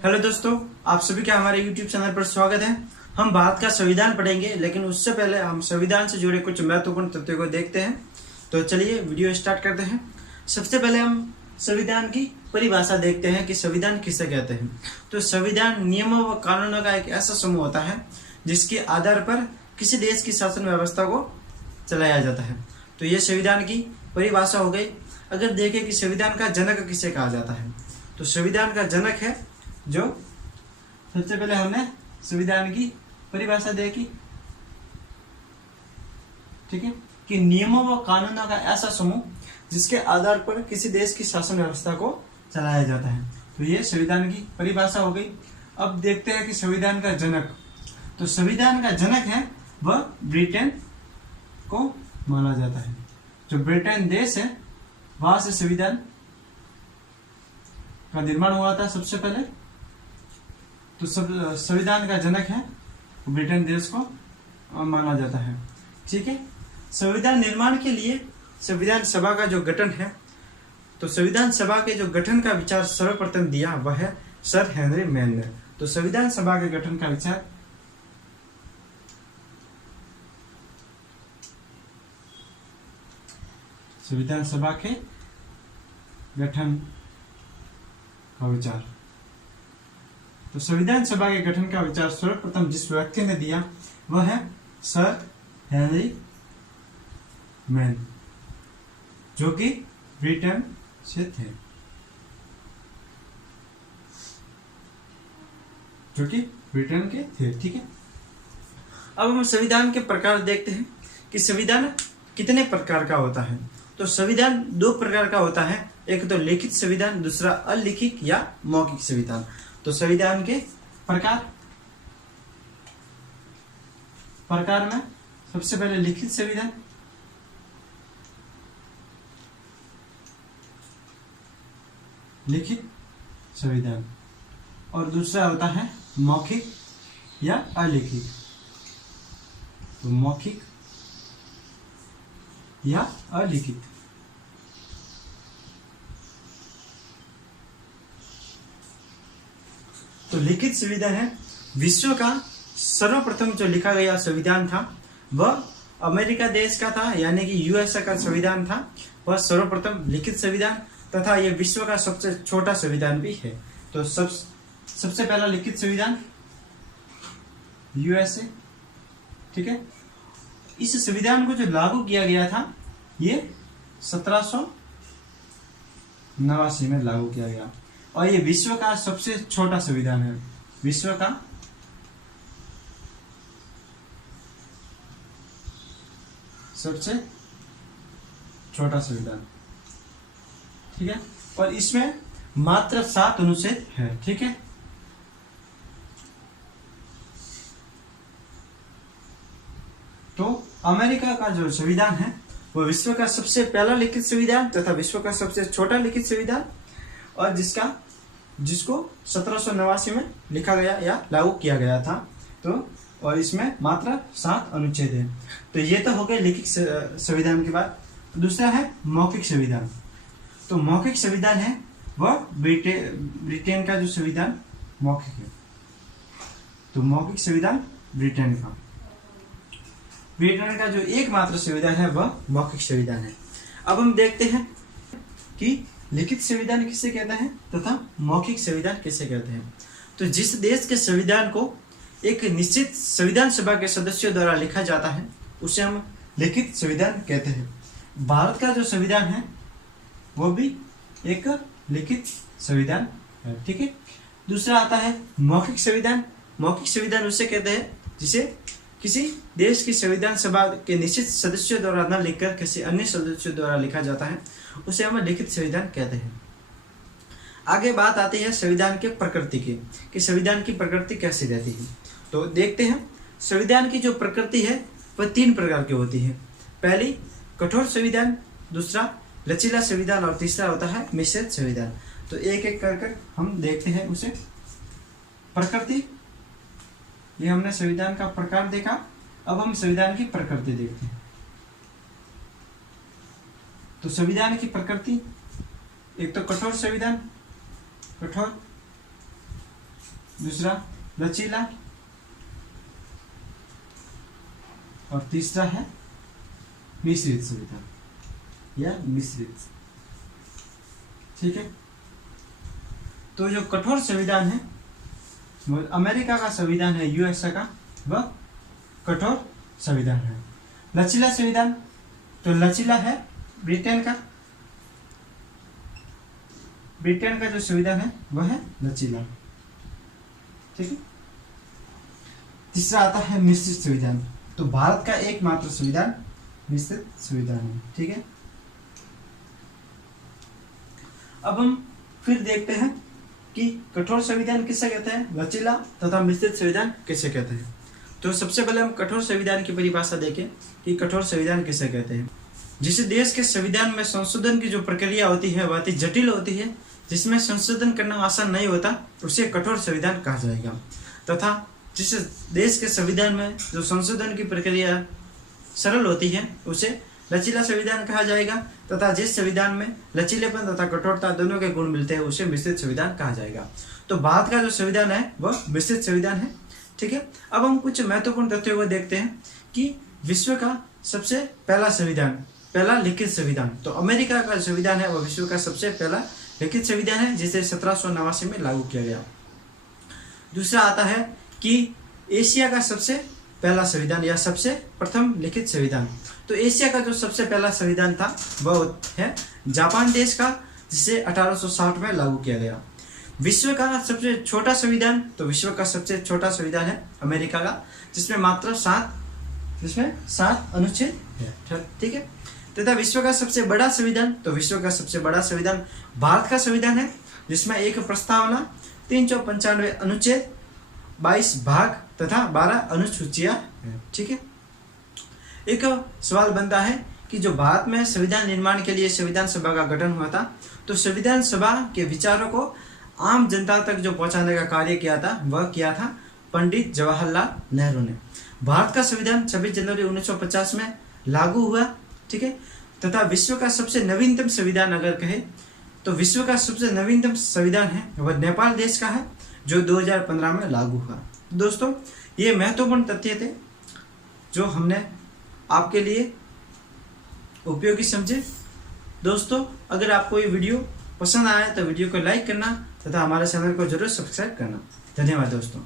Hello दोस्तों, आप सभी का हमारे YouTube चैनल पर स्वागत है। हम भारत का संविधान पढ़ेंगे, लेकिन उससे पहले हम संविधान से जुड़े कुछ महत्वपूर्ण तथ्यों को देखते हैं। तो चलिए वीडियो स्टार्ट करते हैं। सबसे पहले हम संविधान की परिभाषा देखते हैं कि संविधान किसे कहते हैं। तो संविधान नियमों व कानूनों का एक ऐसा समूह होता है जिसके आधार पर किसी देश की शासन व्यवस्था को चलाया जाता है। तो ये संविधान की परिभाषा हो गई। अगर देखें कि संविधान का जनक किसे कहा जाता है, तो संविधान का जनक है जो सबसे पहले हमने संविधान की परिभाषा देखी, ठीक है, कि नियमों व कानूनों का ऐसा समूह जिसके आधार पर किसी देश की शासन व्यवस्था को चलाया जाता है। तो ये संविधान की परिभाषा हो गई। अब देखते हैं कि संविधान का जनक, तो संविधान का जनक है वह ब्रिटेन को माना जाता है। जो ब्रिटेन देश है वहां से संविधान का निर्माण हुआ था सबसे पहले। तो संविधान का जनक है ब्रिटेन देश को माना जाता है, ठीक है। संविधान निर्माण के लिए संविधान सभा का जो गठन है, तो संविधान सभा के जो गठन का विचार सर्वप्रथम दिया वह है सर हेनरी मैन ने। तो संविधान सभा के गठन का विचार संविधान सभा के गठन का विचार, तो संविधान सभा के गठन का विचार सर्वप्रथम जिस व्यक्ति ने दिया वह है सर हेनरी मैन, जो कि ब्रिटेन से थे, जो कि ब्रिटेन के थे, ठीक है। अब हम संविधान के प्रकार देखते हैं कि संविधान कितने प्रकार का होता है। तो संविधान दो प्रकार का होता है, एक तो लिखित संविधान, दूसरा अलिखित या मौखिक संविधान। तो संविधान के प्रकार में सबसे पहले लिखित संविधान, लिखित संविधान, और दूसरा होता है मौखिक या अलिखित। तो मौखिक या अलिखित। तो लिखित संविधान है विश्व का सर्वप्रथम जो लिखा गया संविधान था वह अमेरिका देश का था, यानी कि यूएसए का संविधान था वह सर्वप्रथम लिखित संविधान, तथा यह विश्व का सबसे छोटा संविधान भी है। तो सबसे पहला लिखित संविधान यूएसए, ठीक है। इस संविधान को जो लागू किया गया था ये 1789 में लागू किया गया, और ये विश्व का सबसे छोटा संविधान है, विश्व का सबसे छोटा संविधान, ठीक है। और इसमें मात्र 7 अनुच्छेद है, ठीक है। तो अमेरिका का जो संविधान है वो विश्व का सबसे पहला लिखित संविधान तथा विश्व का सबसे छोटा लिखित संविधान, और जिसको 1789 में लिखा गया या लागू किया गया था। तो और इसमें मात्र 7 अनुच्छेद है। तो ये तो हो गए लिखित संविधान के बाद। दूसरा है मौखिक संविधान। तो मौखिक संविधान है वह ब्रिटेन का जो संविधान मौखिक है। तो मौखिक संविधान ब्रिटेन का जो एकमात्र संविधान है वह मौखिक संविधान है। अब हम देखते हैं कि लिखित संविधान किसे कहते हैं तथा मौखिक संविधान किसे कहते हैं। तो जिस देश के संविधान को एक निश्चित संविधान सभा के सदस्यों द्वारा लिखा जाता है उसे हम लिखित संविधान कहते हैं। भारत का जो संविधान है वो भी एक लिखित संविधान है, ठीक है। दूसरा आता है मौखिक संविधान। मौखिक संविधान उसे कहते हैं जिसे किसी देश की संविधान सभा के निश्चित सदस्यों द्वारा न लिखकर किसी अन्य सदस्यों द्वारा लिखा जाता है, उसे हम लिखित संविधान कहते हैं। आगे बात आती है संविधान के प्रकृति की, कि संविधान की प्रकृति कैसी रहती है। तो देखते हैं संविधान की जो प्रकृति है वह 3 प्रकार की होती है। पहली कठोर संविधान, दूसरा लचीला संविधान, और तीसरा होता है मिश्रित संविधान। तो एक एक कर हम देखते हैं उसे। प्रकृति, ये हमने संविधान का प्रकार देखा, अब हम संविधान की प्रकृति देखते हैं। तो संविधान की प्रकृति, एक तो कठोर संविधान, कठोर दूसरा लचीला, और तीसरा है मिश्रित संविधान या मिश्रित। ठीक है, तो जो कठोर संविधान है वो अमेरिका का संविधान है, यूएसए का, वह कठोर संविधान है। लचीला संविधान, तो लचीला है ब्रिटेन का, ब्रिटेन का जो संविधान है वह है लचीला। ठीक है, तीसरा आता है मिश्रित संविधान, तो भारत का एकमात्र संविधान मिश्रित संविधान है। ठीक है, अब हम फिर देखते हैं कि कठोर संविधान किसे कहते हैं, लचीला तथा मिश्रित संविधान किसे कहते हैं। तो सबसे पहले हम कठोर संविधान की परिभाषा देखें कि कठोर संविधान किसे कहते हैं। जिस देश के संविधान में संशोधन की जो प्रक्रिया होती है बहुत ही जटिल होती है, जिसमें संशोधन करना आसान नहीं होता, उसे कठोर संविधान कहा जाएगा। तथा जिस देश के संविधान में जो संशोधन की प्रक्रिया सरल होती है उसे लचीला संविधान कहा जाएगा। तथा जिस संविधान में लचीलेपन तथा कठोरता दोनों के गुण मिलते हैं उसे मिश्रित संविधान कहा जाएगा। तो भारत का जो संविधान है वह मिश्रित संविधान है। ठीक है, अब हम कुछ महत्वपूर्ण तथ्यों को देखते हैं कि विश्व का सबसे पहला संविधान, पहला लिखित संविधान, तो अमेरिका का संविधान है वह विश्व का सबसे पहला लिखित संविधान है जिसे 1789 में लागू किया गया। दूसरा आता है कि एशिया का सबसे पहला संविधान या सबसे प्रथम लिखित संविधान, तो एशिया का जो सबसे पहला संविधान था वह है जापान देश का, जिसे 1860 में लागू किया गया। विश्व का सबसे छोटा संविधान, तो विश्व का सबसे छोटा संविधान है अमेरिका का, जिसमें मात्र 7 अनुच्छेद है। ठीक है, तथा विश्व का सबसे बड़ा संविधान, तो विश्व का सबसे बड़ा संविधान भारत का संविधान है, जिसमें एक प्रस्तावना, 395 अनुच्छेद, 22 भाग तथा 12 अनुसूचियां हैं। ठीक है, एक सवाल बनता है कि जो भारत में संविधान निर्माण के लिए संविधान सभा का गठन हुआ था, तो संविधान सभा के विचारों को आम जनता तक जो पहुंचाने का कार्य किया था वह किया था पंडित जवाहरलाल नेहरू ने। भारत का संविधान 26 जनवरी 1950 में लागू हुआ। ठीक है, तथा विश्व का सबसे नवीनतम संविधान अगर कहे तो विश्व का सबसे नवीनतम संविधान है वह नेपाल देश का है, जो 2015 में लागू हुआ। दोस्तों, ये महत्वपूर्ण तथ्य थे जो हमने आपके लिए उपयोगी समझे। दोस्तों, अगर आपको ये वीडियो पसंद आया तो वीडियो को लाइक करना तथा हमारे चैनल को जरूर सब्सक्राइब करना। धन्यवाद दोस्तों।